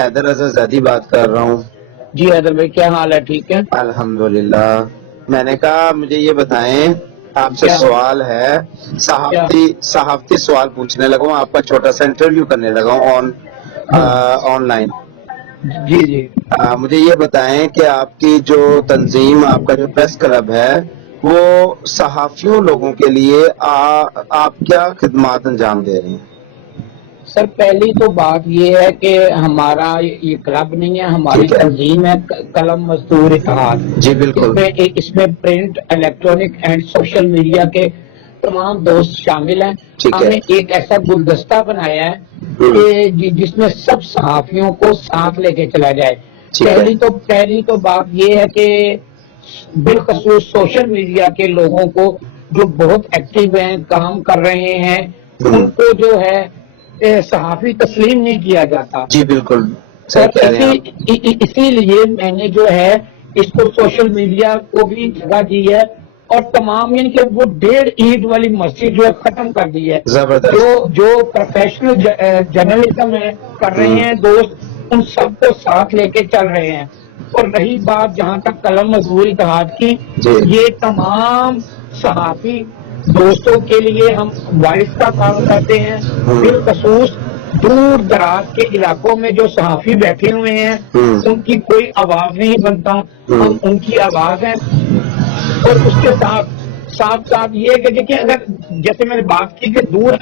حیدر رضا زیدی بات کر رہا ہوں. جی حیدر بھائی، کیا حال ہے؟ ٹھیک ہے الحمدللہ. میں نے کہا مجھے یہ بتائیں، آپ سے سوال ہے، صحافتی سوال پوچھنے لگا ہوں، آپ کا چھوٹا سا انٹرویو کرنے لگا ہوں آن لائن. جی جی. مجھے یہ بتائیں کہ آپ کی جو تنظیم، آپ کا جو پریس کلب ہے، وہ صحافیوں لوگوں کے لیے آپ کیا خدمات انجام دے رہے ہیں؟ سر، پہلی تو بات یہ ہے کہ ہمارا یہ کلب نہیں ہے، ہماری تنظیم ہے قلم مزدور اتحاد. جی بالکل. اس میں print, electronic and social media کے تمام دوست شامل ہیں. ہم نے ایک ایسا گلدستہ بنایا ہے کہ جس میں سب صحافیوں کو ساتھ لے کے چلا جائے. پہلی تو بات یہ ہے کہ بالخصوص سوشل میڈیا کے لوگوں کو جو بہت ایکٹیو ہیں، کام کر رہے ہیں، ان کو جو ہے صحافی تسلیم نہیں کیا جاتا. جی بالکل. اسی لیے میں نے جو ہے اس کو سوشل میڈیا کو بھی جگہ دی ہے، اور تمام یعنی کہ وہ 1.5 اینٹ والی مسجد جو ہے ختم کر دی ہے. جو پروفیشنل جرنلزم ہے کر رہے ہیں دوست، ان سب کو ساتھ لے کے چل رہے ہیں. اور رہی بات جہاں تک قلم مزدور اتحاد کی، یہ تمام صحافی دوستوں کے لیے ہم وائس کا کام کرتے ہیں. بالخصوص دور دراز کے علاقوں میں جو صحافی بیٹھے ہوئے ہیں، ان کی کوئی آواز نہیں بنتا، ہم ان کی آواز ہیں. اور اس کے ساتھ یہ کہ دیکھیں، اگر جیسے میں نے بات کی کہ دور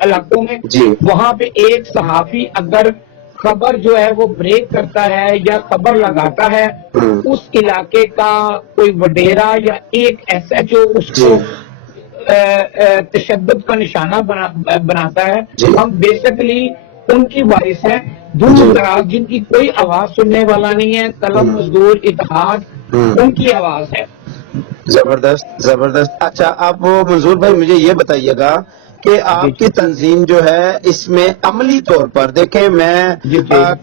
علاقوں میں وہاں پہ ایک صحافی اگر خبر جو ہے وہ بریک کرتا ہے یا خبر لگاتا ہے، اس علاقے کا کوئی وڈیرا یا ایک ایس ایچ او اس کو تشدد کا نشانہ بناتا ہے، ہم بیسکلی ان کی وائس ہے. دور دراز جن کی کوئی آواز سننے والا نہیں ہے، قلم مزدور اتحاد ان کی آواز ہے. زبردست زبردست. اچھا، آپ منظور بھائی مجھے یہ بتائیے گا کہ آپ کی تنظیم جو ہے اس میں عملی طور پر، دیکھیں میں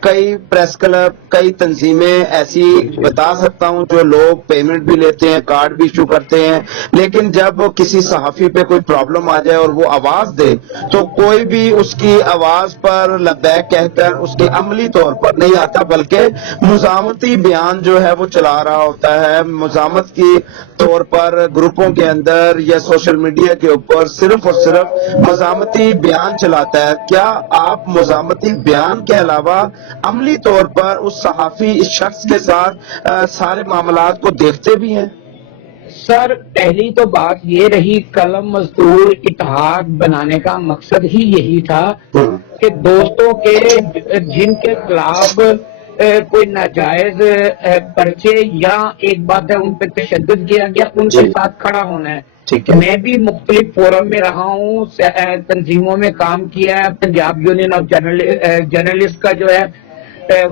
کئی پریس کلب، کئی تنظیمیں ایسی بتا سکتا ہوں جو لوگ پیمنٹ بھی لیتے ہیں، کارڈ بھی ایشو کرتے ہیں، لیکن جب کسی صحافی پہ کوئی پرابلم آ جائے اور وہ آواز دے تو کوئی بھی اس کی آواز پر لبیک کہہ کر اس کے عملی طور پر نہیں آتا، بلکہ مزاحمتی بیان جو ہے وہ چلا رہا ہوتا ہے. مزاحمت کی طور پر گروپوں کے اندر یا سوشل میڈیا کے اوپر صرف اور صرف مزاحمتی بیان چلاتا ہے. کیا آپ مزاحمتی بیان کے علاوہ عملی طور پر اس صحافی، اس شخص کے ساتھ سارے معاملات کو دیکھتے بھی ہیں؟ سر، پہلی تو بات یہ رہی، قلم مزدور اتحاد بنانے کا مقصد ہی یہی تھا کہ دوستوں کے جن کے خلاف کوئی ناجائز پرچے یا ایک بات ہے ان پہ تشدد کیا گیا، ان کے ساتھ کھڑا ہونا ہے. میں بھی مختلف فورم میں رہا ہوں، تنظیموں میں کام کیا ہے. پنجاب یونین آف جرنلسٹ کا جو ہے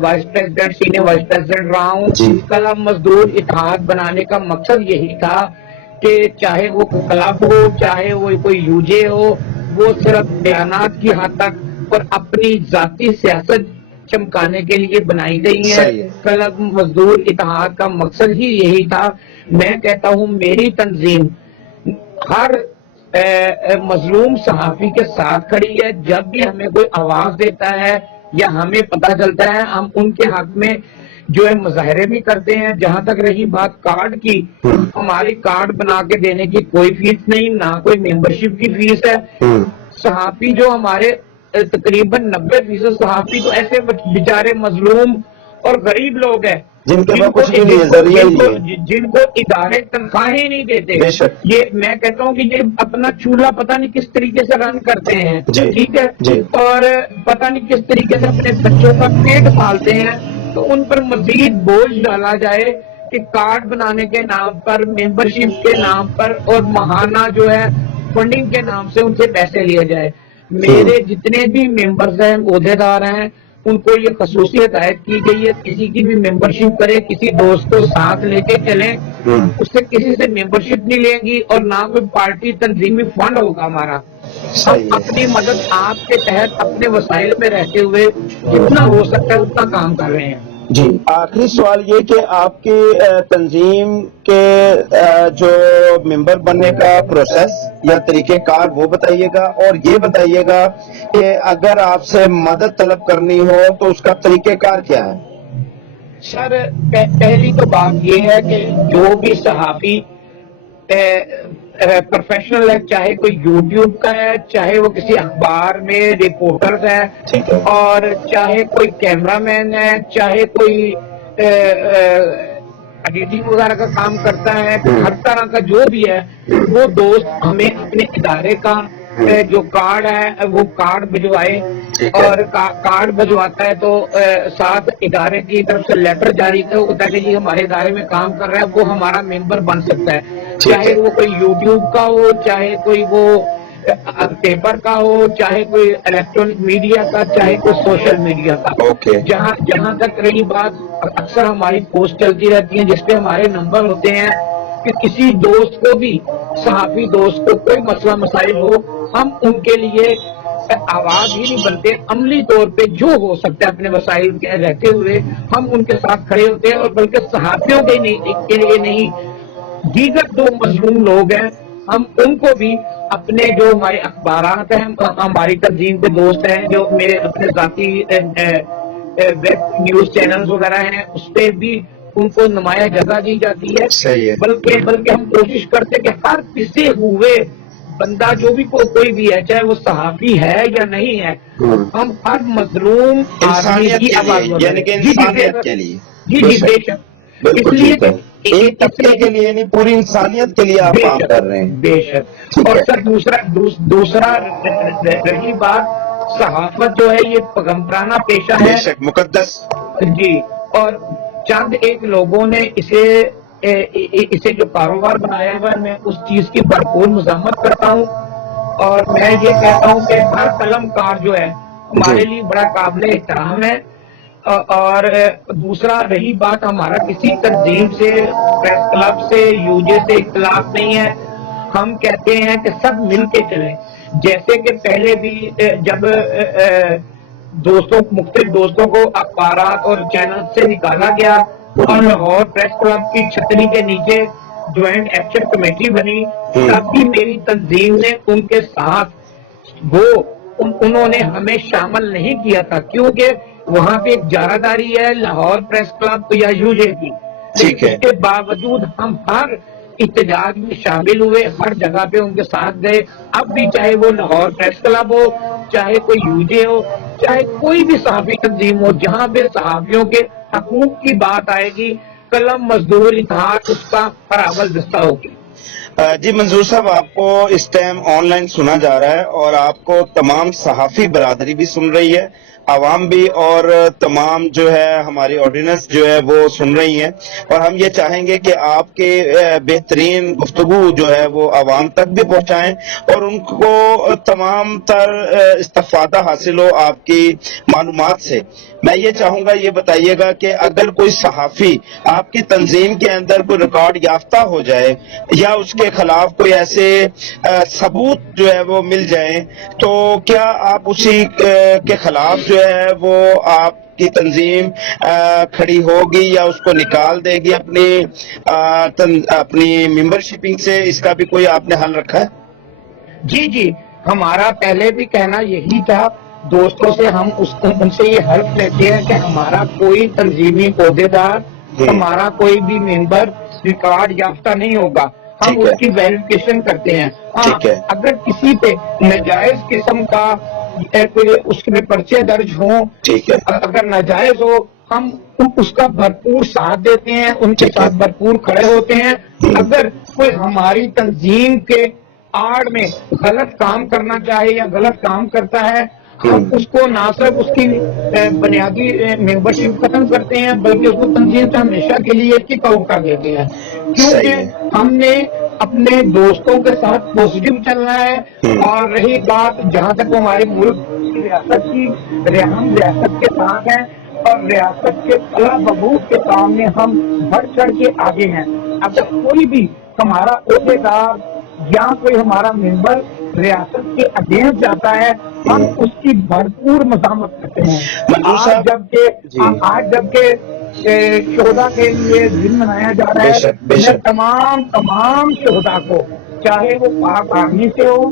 vice president, senior vice president رہا ہوں. قلم مزدور اتحاد بنانے کا مقصد یہی تھا کہ چاہے وہ کلب ہو، چاہے وہ کوئی یوجے ہو، وہ صرف بیانات کی حد تک اور اپنی ذاتی سیاست چمکانے کے لیے بنائی گئی ہے. قلم مزدور اتحاد کا مقصد ہی یہی تھا. میں کہتا ہوں میری تنظیم ہر مظلوم صحافی کے ساتھ کھڑی ہے. جب بھی ہمیں کوئی آواز دیتا ہے یا ہمیں پتہ چلتا ہے، ہم ان کے حق میں جو ہے مظاہرے بھی کرتے ہیں. جہاں تک رہی بات کارڈ کی، ہماری کارڈ بنا کے دینے کی کوئی فیس نہیں، نہ کوئی ممبرشپ کی فیس ہے. صحافی جو ہمارے تقریباً 90% صحافی تو ایسے بیچارے مظلوم اور غریب لوگ ہیں جن کو ادارے تنخواہیں نہیں دیتے. یہ میں کہتا ہوں کہ یہ اپنا چولہا پتہ نہیں کس طریقے سے رن کرتے ہیں، ٹھیک ہے، اور پتہ نہیں کس طریقے سے اپنے بچوں کا پیٹ پالتے ہیں. تو ان پر مزید بوجھ ڈالا جائے کہ کارڈ بنانے کے نام پر، ممبرشپ کے نام پر اور ماہانہ جو ہے فنڈنگ کے نام سے ان سے پیسے لیے جائے. میرے جتنے بھی ممبرز ہیں، عہدے دار ہیں، ان کو یہ خصوصیت عائد کی گئی ہے، کسی کی بھی ممبرشپ کرے، کسی دوست کو ساتھ لے کے چلیں، اس سے کسی سے ممبرشپ نہیں لیں گی اور نہ کوئی پارٹی تنظیمی فنڈ ہوگا ہمارا. ہم اپنی مدد آپ کے تحت اپنے وسائل میں رہتے ہوئے جتنا ہو سکتا ہے اتنا کام کر رہے ہیں. جی آخری سوال یہ کہ آپ کی تنظیم کے جو ممبر بننے کا پروسیس یا طریقہ کار وہ بتائیے گا، اور یہ بتائیے گا کہ اگر آپ سے مدد طلب کرنی ہو تو اس کا طریقہ کار کیا ہے؟ سر پہلی تو بات یہ ہے کہ جو بھی صحافی پروفیشنل ہے، چاہے کوئی یوٹیوب کا ہے، چاہے وہ کسی اخبار میں رپورٹر ہے، ٹھیک ہے، اور چاہے کوئی کیمرہ مین ہے، چاہے کوئی ایڈیٹنگ وغیرہ کا کام کرتا ہے، ہر طرح کا جو بھی ہے، وہ دوست ہمیں اپنے ادارے کا جو کارڈ ہے وہ کارڈ بھجوائے، ٹھیک ہے، اور کارڈ بھجواتا ہے تو ساتھ ادارے کی طرف سے لیٹر جاری ہوتا ہے کہ یہ ہمارے ادارے میں کام کر رہا ہے، وہ ہمارا ممبر بن سکتا ہے، ٹھیک چاہے ہے، وہ کوئی یوٹیوب کا ہو، چاہے کوئی وہ پیپر کا ہو، چاہے کوئی الیکٹرانک میڈیا کا، چاہے کوئی سوشل میڈیا کا۔ اوکے، جہاں تک رہی بات، اکثر ہماری پوسٹ چلتی رہتی ہیں جس پہ ہمارے نمبر ہوتے ہیں، کہ کسی دوست کو بھی، صحافی دوست کو کوئی مسئلہ مسائل ہو، ہم ان کے لیے آواز ہی نہیں بنتے، عملی طور پہ جو ہو سکتا ہے اپنے وسائل کے رہتے ہوئے ہم ان کے ساتھ کھڑے ہوتے ہیں، اور بلکہ صحافیوں کے لیے نہیں، دیگر جو مظلوم لوگ ہیں ہم ان کو بھی، اپنے جو ہمارے اخبارات ہیں، ہماری تنظیم کے دوست ہیں، جو میرے اپنے ذاتی ویب نیوز چینلز وغیرہ ہیں، اس پہ بھی ان کو نمایاں جگہ دی جاتی ہے، صحیح ہے، بلکہ ہم کوشش کرتے ہیں کہ ہر پسے ہوئے بندہ جو بھی کوئی بھی ہے، چاہے وہ صحافی ہے یا نہیں ہے، ہم ہر مظلوم آدمی انسانیت کی کے لیے، آواز یعنی کہ بنائیں۔ جی انسانیت کے لیے، جی بے جی بے شک، شک، اس بالکل لیے ٹھیک ہے، ایک طبقے کے لیے نہیں، پوری انسانیت کے لیے آپ بے کام شک کر رہے ہیں، بے شک۔ ٹھیک اور ہے، سر دوسرا رہی بات، صحافت جو ہے یہ پیغمبرانہ پیشہ بے ہے، شک مقدس، جی، اور چند ایک لوگوں نے اسے جو کاروبار بنایا ہوا ہے، میں اس چیز کی بھرپور مذمت کرتا ہوں، اور میں یہ کہتا ہوں کہ ہر قلم کار جو ہے جی ہمارے لیے بڑا قابل احترام ہے، اور دوسرا رہی بات، ہمارا کسی تنظیم سے، پریس کلب سے، یوجے سے اختلاف نہیں ہے، ہم کہتے ہیں کہ سب مل کے چلیں، جیسے کہ پہلے بھی جب مختلف دوستوں کو اخبارات اور چینل سے نکالا گیا اور لاہور پریس کلب کی چھتری کے نیچے جوائنٹ ایکشن کمیٹی بنی، تب بھی میری تنظیم نے ان کے ساتھ انہوں نے ہمیں شامل نہیں کیا تھا، کیونکہ وہاں پہ ایک جارہداری ہے لاہور پریس کلب یا یوجے کی، ٹھیک لیکن ہے، اس کے باوجود ہم ہر احتجاج میں شامل ہوئے، ہر جگہ پہ ان کے ساتھ گئے، اب بھی چاہے وہ لاہور پریس کلب ہو، چاہے کوئی یوجے ہو، چاہے کوئی بھی صحافی تنظیم ہو، جہاں پہ صحافیوں کے حقوق کی بات آئے گی، قلم مزدور اتحاد اس کا فراول دستہ ہوگی۔ جی منظور صاحب، آپ کو اس ٹائم آن لائن سنا جا رہا ہے، اور آپ کو تمام صحافی برادری بھی سن رہی ہے، عوام بھی، اور تمام جو ہے ہماری آڈیننس جو ہے وہ سن رہی ہے، اور ہم یہ چاہیں گے کہ آپ کے بہترین گفتگو جو ہے وہ عوام تک بھی پہنچائیں، اور ان کو تمام تر استفادہ حاصل ہو آپ کی معلومات سے۔ میں یہ چاہوں گا، یہ بتائیے گا کہ اگر کوئی صحافی آپ کی تنظیم کے اندر کوئی ریکارڈ یافتہ ہو جائے، یا اس کے خلاف کوئی ایسے ثبوت جو ہے وہ مل جائیں، تو کیا آپ اسی کے خلاف جو ہے وہ آپ کی تنظیم کھڑی ہوگی، یا اس کو نکال دے گی اپنی ممبرشپنگ سے؟ اس کا بھی کوئی آپ نے حل رکھا ہے؟ جی جی، ہمارا پہلے بھی کہنا یہی تھا، دوستوں سے ہم ان سے یہ حلف لیتے ہیں کہ ہمارا کوئی تنظیمی عہدیدار، ہمارا کوئی بھی ممبر ریکارڈ یافتہ نہیں ہوگا، ہم ٹھیک اس ہے، کی ویریفیکیشن کرتے ہیں۔ ہاں، ٹھیک ہے، اگر کسی پہ ناجائز قسم کا اس میں پرچے درج ہوں، ٹھیک ہے، اگر ناجائز ہو، ہم اس کا بھرپور ساتھ دیتے ہیں، ان کے ٹھیک ہے، ساتھ بھرپور کھڑے ہوتے ہیں۔ اگر کوئی ہماری تنظیم کے آڑ میں غلط کام کرنا چاہے یا غلط کام کرتا ہے، ہم اس کو نہ صرف اس کی بنیادی ممبرشپ ختم کرتے ہیں، بلکہ اس کو تنظیم سے ہمیشہ کے لیے کک آؤٹ کر دیتے ہیں، صحیح کیونکہ ہے، ہم نے اپنے دوستوں کے ساتھ پازیٹو چلنا ہے۔ اور رہی بات جہاں تک وہ ہمارے ملک کی ریاست کی، ہم ریاست کے ساتھ ہیں، اور ریاست کے فلاح بہبود کے کام میں ہم بڑھ چڑھ کے آگے ہیں۔ اگر کوئی بھی ہمارا عہدیدار یا کوئی ہمارا ممبر ریاست کے اگینسٹ جاتا ہے، ہم اس کی بھرپور مذمت کرتے ہیں۔ منظور آج صاحب، جی، جب کہ شہدا کے لیے دن منایا جا رہا بے ہے. شک، بے میں شک. تمام شہدا کو، چاہے وہ پاک آرمی سے ہو،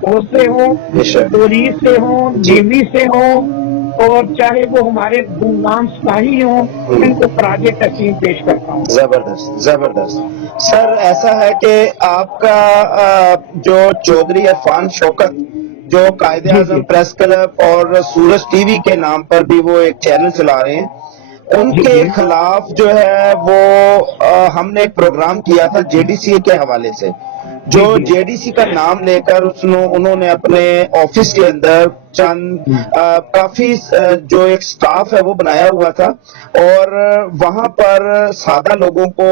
فوج سے ہو، بے شک. پولیس سے ہو، جی. نیوی سے ہو، اور چاہے وہ ہمارے گمنام سپاہی ہوں، ان کو خراج تحسین پیش کرتا ہوں. زبردست زبردست. سر ایسا ہے کہ آپ کا جو چودھری عرفان شوکت جو قائد جی اعظم جی پریس کلب اور سورج ٹی وی کے نام پر بھی وہ ایک چینل چلا رہے ہیں، ان جی کے جی خلاف جو ہے وہ ہم نے ایک پروگرام کیا تھا جے ڈی سی کے حوالے سے، جو جی جی جے ڈی سی کا نام لے کر انہوں نے اپنے آفس کے اندر چند کافی جو ایک سٹاف ہے وہ بنایا ہوا تھا، اور وہاں پر سادہ لوگوں کو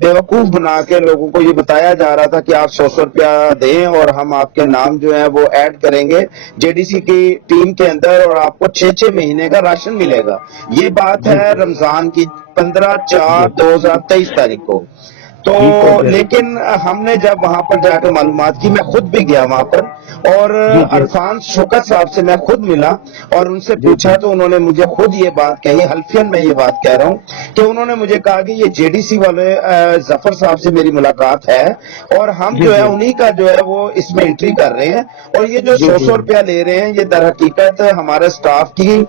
بیوقوف بنا کے لوگوں کو یہ بتایا جا رہا تھا کہ آپ 100 روپیہ دیں اور ہم آپ کے نام جو ہے وہ ایڈ کریں گے جے ڈی سی کی ٹیم کے اندر، اور آپ کو 6 مہینے کا راشن ملے گا. یہ بات جی ہے رمضان کی 15/4/2023 تاریخ کو. تو ٹھیک ہو گیا. لیکن ہم نے جب وہاں پر جا کے معلومات کی، میں خود بھی گیا وہاں پر، اور جی جی عرفان شوکت صاحب سے میں خود ملا اور ان سے جی پوچھا، تو انہوں نے مجھے خود یہ بات کہی، حلفین میں یہ بات کہہ رہا ہوں کہ انہوں نے مجھے کہا کہ یہ جے ڈی سی والے ظفر صاحب سے میری ملاقات ہے، اور ہم جی جو ہے جی انہی کا جو ہے وہ اس میں انٹری کر رہے ہیں، اور یہ جو جی 100 روپیہ لے رہے ہیں یہ در حقیقت ہمارے سٹاف کی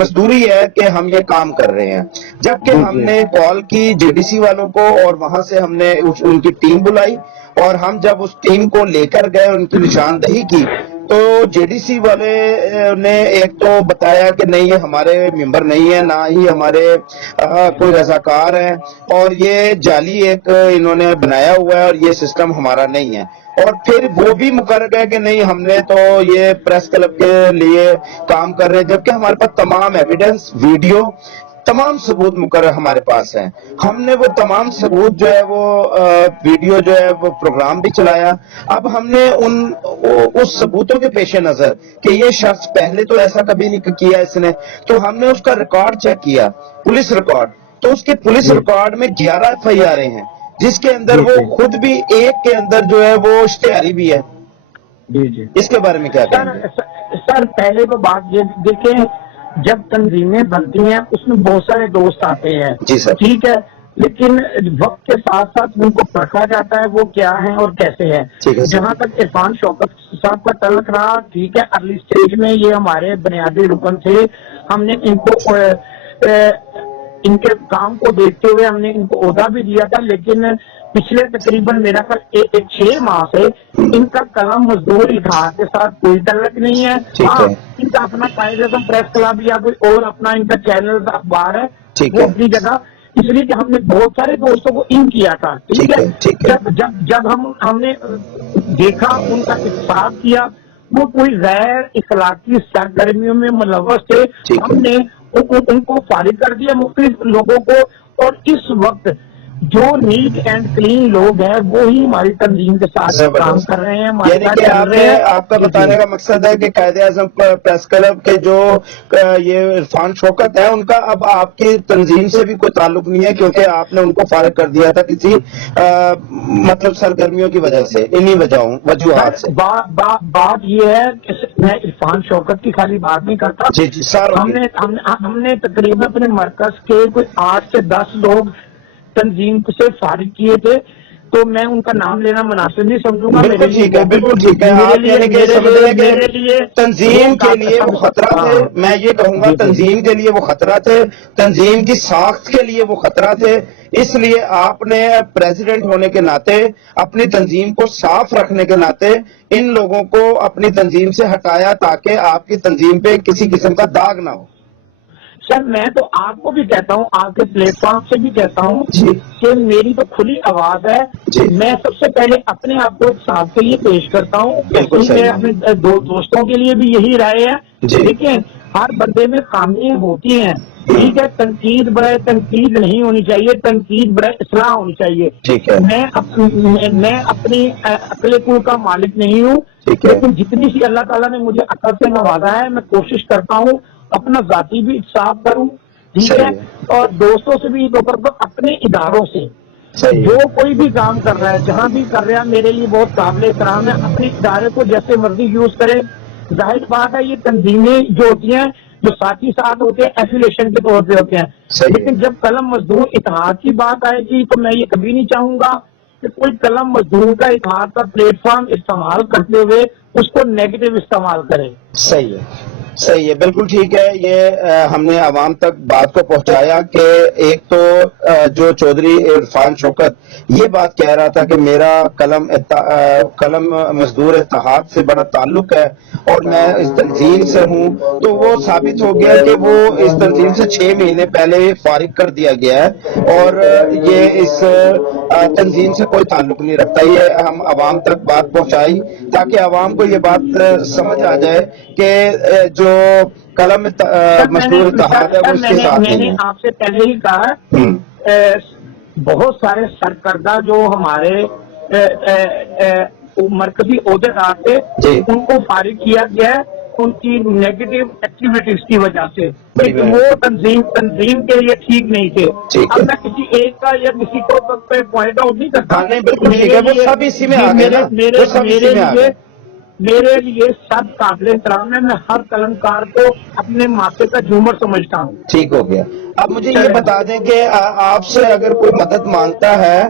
مزدوری ہے کہ ہم یہ کام کر رہے ہیں. جبکہ جی ہم جی نے کال کی جے ڈی سی والوں کو، اور وہاں سے ہم نے ان کی ٹیم بلائی، اور ہم جب اس ٹیم کو لے کر گئے ان کی نشاندہی کی، تو جے ڈی سی والے نے ایک تو بتایا کہ نہیں یہ ہمارے ممبر نہیں ہے، نہ ہی ہمارے کوئی رضاکار ہیں، اور یہ جعلی ایک انہوں نے بنایا ہوا ہے اور یہ سسٹم ہمارا نہیں ہے. اور پھر وہ بھی مقرر ہے کہ نہیں ہم نے تو یہ پریس کلب کے لیے کام کر رہے ہیں، جبکہ ہمارے پاس تمام ایویڈنس، ویڈیو، تمام ثبوت مقرر ہمارے پاس ہیں. ہم نے وہ تمام ثبوت جو ہے وہ ویڈیو جو ہے وہ پروگرام بھی چلایا. اب ہم نے اس ثبوتوں کے پیش نظر کہ یہ شخص پہلے تو ایسا کبھی نہیں کیا اس نے، تو ہم نے اس کا ریکارڈ چیک کیا، پولیس ریکارڈ، تو اس کے پولیس جی ریکارڈ میں 11 FIR ہیں، جس کے اندر جی وہ جی خود بھی ایک کے اندر جو ہے وہ اشتہاری بھی ہے. جی جی اس کے بارے میں کیا کہیں سر گے؟ سر پہلے تو بات یہ دیکھیں، جب تنظیمیں بنتی ہیں اس میں بہت سارے دوست آتے ہیں، جی سر. ٹھیک ہے، لیکن وقت کے ساتھ ساتھ ان کو پرکھا جاتا ہے وہ کیا ہے اور کیسے ہے. ٹھیک ہے سر. جہاں تک عرفان شوکت صاحب کا تعلق رہا، ٹھیک ہے، ارلی اسٹیج میں یہ ہمارے بنیادی رکن تھے، ہم نے ان کو ان کے کام کو دیکھتے ہوئے ہم نے ان کو عہدہ بھی دیا تھا، لیکن پچھلے تقریباً میرا خیال 6 ماہ سے ان کا قلم مزدور اتحاد کے ساتھ کوئی تعلق نہیں ہے. ٹھیک ہاں، ہے. ان کا اپنا قائد اعظم پریس کلب یا کوئی اور اپنا ان کا چینل اخبار ہے، ٹھیک وہ ہے. اپنی جگہ، اس لیے کہ ہم نے بہت سارے دوستوں کو ان کیا تھا، ٹھیک ہے. ٹھیک ہے. جب ہم نے دیکھا ان کا احتساب کیا، وہ کوئی غیر اخلاقی سرگرمیوں میں ملوث تھے، ٹھیک ہم ہے. نے ان کو فارغ کر دیا مختلف لوگوں کو. اور اس وقت جو نیٹ اینڈ کلین لوگ ہیں وہی ہماری تنظیم کے ساتھ کام زبردست. کر رہے ہیں، ہمارے یعنی ساتھ کہ چل رہے ہیں. آپ کا جی جی بتانے کا مقصد ہے کہ قائد اعظم پریس کلب کے جو یہ عرفان شوکت ہے ان کا اب آپ کی تنظیم سے بھی کوئی تعلق نہیں ہے، کیونکہ آپ نے ان کو فارغ کر دیا تھا کسی مطلب سرگرمیوں کی وجہ سے، انہی سر وجوہات سے. بات یہ ہے کہ میں عرفان شوکت کی خالی بات نہیں کرتا. جی جی ساروں کی. ہم نے تقریباً اپنے مرکز کے کوئی 8 سے 10 لوگ تنظیم سے فارغ کیے تھے، تو میں ان کا نام لینا مناسب نہیں سمجھوں گا. میرے بالکل لیے ٹھیک ہے، وہ بھی بالکل ٹھیک ہے. آپ یعنی کہ سمجھ رہے ہیں کہ میرے لیے تنظیم کے روزگار لیے وہ خطرہ تھے، ہاں میں یہ کہوں گا جی جی تنظیم کے لیے وہ خطرہ تھے، تنظیم کی ساخت کے لیے وہ خطرہ تھے. اس لیے آپ نے پریزیڈنٹ ہونے کے ناطے، اپنی تنظیم کو صاف رکھنے کے ناطے ان لوگوں کو اپنی تنظیم سے ہٹایا تاکہ آپ کی تنظیم پہ کسی قسم کا داغ نہ ہو. سر میں تو آپ کو بھی کہتا ہوں، آپ کے پلیٹ فارم سے بھی کہتا ہوں جی کہ میری تو کھلی آواز ہے. جی میں سب سے پہلے اپنے آپ کو صاحب کے لیے پیش کرتا ہوں، بالکل ایسے میں صحیح. اپنے دوستوں کے لیے بھی یہی رائے ہے. جی دیکھیں، ہر بندے میں خامیاں ہوتی ہیں، ٹھیک ہے، تنقید برائے تنقید نہیں ہونی چاہیے، تنقید برائے اصلاح ہونی چاہیے. ٹھیک ہے. میں اپنی عقل کل کا مالک نہیں ہوں، ٹھیک ہے. لیکن جتنی سی اللہ تعالیٰ نے مجھے عقل سے نوازا ہے میں کوشش کرتا ہوں اپنا ذاتی بھی انصاف کروں، ٹھیک ہے، صحیح ہے. اور دوستوں سے بھی یہ کرتا ہوں، اپنے اداروں سے صحیح جو ہے. کوئی بھی کام کر رہا ہے، جہاں بھی کر رہا ہے، میرے لیے بہت قابل احترام ہے. اپنے ادارے کو جیسے مرضی یوز کرے. ظاہر بات ہے یہ تنظیمیں جو ہوتی ہیں جو ساتھی ساتھ ہوتے ہیں ایفیلیشن کے طور پہ ہوتے ہیں. صحیح. لیکن جب قلم مزدور اتحاد کی بات آئے گی تو میں یہ کبھی نہیں چاہوں گا کہ کوئی قلم مزدور کا اتحاد کا پلیٹ فارم استعمال کرتے ہوئے اس کو نیگیٹو استعمال کرے. صحیح ہے، صحیح ہے، بالکل ٹھیک ہے. یہ ہم نے عوام تک بات کو پہنچایا کہ ایک تو جو چودھری عرفان شوکت یہ بات کہہ رہا تھا کہ میرا قلم مزدور اتحاد سے بڑا تعلق ہے اور میں اس تنظیم سے ہوں، تو وہ ثابت ہو گیا کہ وہ اس تنظیم سے 6 مہینے پہلے فارغ کر دیا گیا ہے اور یہ اس تنظیم سے کوئی تعلق نہیں رکھتا. یہ ہم عوام تک بات پہنچائی تاکہ عوام کو یہ بات سمجھ آ جائے کہ جو قلم مزدور اتحاد ہے وہ اس کے ساتھ میں نہیں نے ہے. آپ سے پہلے ہی کہا بہت سارے سرکردہ جو ہمارے مرکزی عہدیدار تھے جی. ان کو فارغ کیا گیا ہے ان کی نیگیٹو ایکٹیویٹیز کی وجہ سے. لیکن وہ تنظیم کے لیے ٹھیک نہیں تھے. ٹھیک ہے. اب میں کسی ایک کا یا کسی کو پوائنٹ آؤٹ نہیں کرتا. ہاں نہیں بالکل ٹھیک ہے، وہ سب اسی میں آ گئے نا، وہ سب اسی میں آ گئے. میرے لیے سب قابل احترام ہے. میں ہر قلمکار کو اپنے ماتھے کا جھومر سمجھتا ہوں. ٹھیک ہو گیا. اب مجھے یہ بتا دیں کہ آپ سے اگر کوئی مدد مانگتا ہے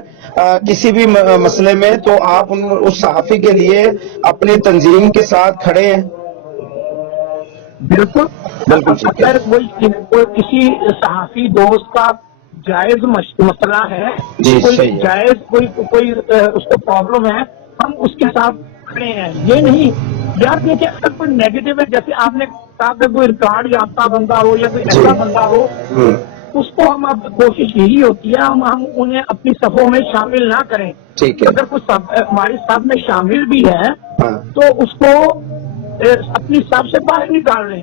کسی بھی مسئلے میں تو آپ اس صحافی کے لیے اپنی تنظیم کے ساتھ کھڑے ہیں؟ بالکل. بالکل ٹھیک ہے. اگر کوئی کسی صحافی دوست کا جائز مسئلہ ہے، جی کوئی صحیح ہے. جائز کوئی اس کو پرابلم ہے، ہم اس کے ساتھ کھڑے ہیں. یہ نہیں یار دیکھیں اگر کوئی نیگیٹو ہے، جیسے آپ نے کہا کہ کوئی ریکارڈ یافتہ بندہ ہو یا کوئی ایسا بندہ ہو، اس کو ہم اب کوشش یہی ہوتی ہے ہم انہیں اپنی صفوں میں شامل نہ کریں. ٹھیک ہے. اگر کوئی ہماری صف میں شامل بھی ہے ہاں. تو اس کو اپنی صف سے باہر نکال لیں،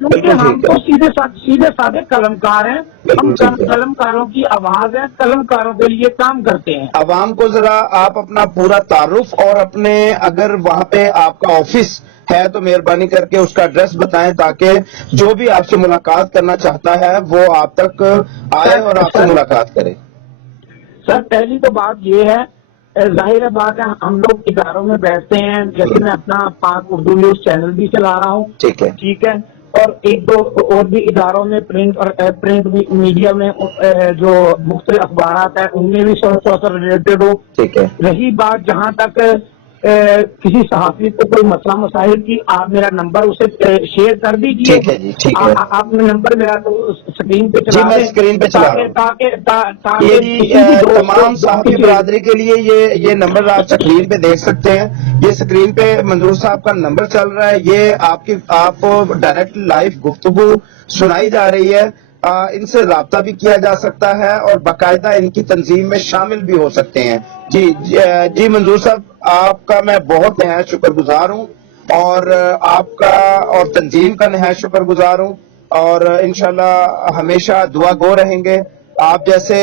کیونکہ ہم تو سیدھے سادے قلمکار ہیں. ہم قلمکاروں کی آواز ہے، قلمکاروں کے لیے کام کرتے ہیں. عوام کو ذرا آپ اپنا پورا تعارف اور اپنے اگر وہاں پہ آپ کا آفس ہے تو مہربانی کر کے اس کا ایڈریس بتائیں تاکہ جو بھی آپ سے ملاقات کرنا چاہتا ہے وہ آپ تک آئے اور آپ سے ملاقات کرے. سر پہلی تو بات یہ ہے، ظاہر بات ہے ہم لوگ اداروں میں بیٹھتے ہیں، جیسے میں اپنا پاک اردو نیوز چینل بھی چلا رہا ہوں. ٹھیک ہے. ٹھیک ہے. اور ایک دو اور بھی اداروں میں پرنٹ میڈیا میں جو مختلف اخبارات ہیں ان میں بھی سے ریلیٹڈ ہو. ٹھیک ہے. رہی بات جہاں تک کسی صحافی کو کوئی مسئلہ مسائل کی، آپ میرا نمبر اسے شیئر کر دیجیے. ٹھیک ہے جی. ٹھیک ہے. آپ نے نمبر میرا اسکرین پہ جی چلا میں دیں اسکرین پہ چلا رہا ہوں. تاکہ یہ جی تمام صحافی برادری کے لیے یہ نمبر آپ اسکرین پہ دیکھ سکتے ہیں. یہ اسکرین پہ منظور صاحب کا نمبر چل رہا ہے. یہ آپ ڈائریکٹ لائیو گفتگو سنائی جا رہی ہے. ان سے رابطہ بھی کیا جا سکتا ہے اور باقاعدہ ان کی تنظیم میں شامل بھی ہو سکتے ہیں. جی منظور صاحب آپ کا میں بہت نہایت شکر گزار ہوں اور آپ کا اور تنظیم کا نہایت شکر گزار ہوں اور انشاءاللہ ہمیشہ دعا گو رہیں گے. آپ جیسے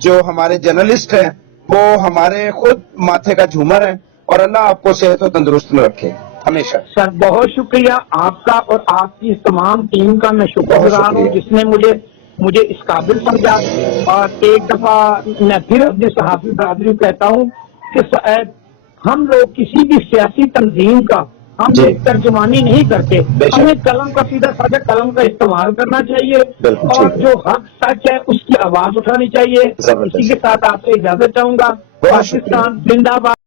جو ہمارے جرنلسٹ ہیں وہ ہمارے خود ماتھے کا جھومر ہیں اور اللہ آپ کو صحت و تندرست میں رکھے ہمیشہ. سر بہت شکریہ آپ کا اور آپ کی تمام ٹیم کا. میں شکر گزار ہوں جس نے مجھے اس قابل سمجھا. اور ایک دفعہ میں پھر اپنی صحافی برادری کو کہتا ہوں کہ ہم لوگ کسی بھی سیاسی تنظیم کا ہم لوگ ترجمانی نہیں کرتے. ہمیں قلم کا سیدھا سادہ قلم کا استعمال کرنا چاہیے اور جو حق سچ ہے اس کی آواز اٹھانی چاہیے. اسی کے ساتھ آپ سے اجازت چاہوں گا. پاکستان زندہ باد.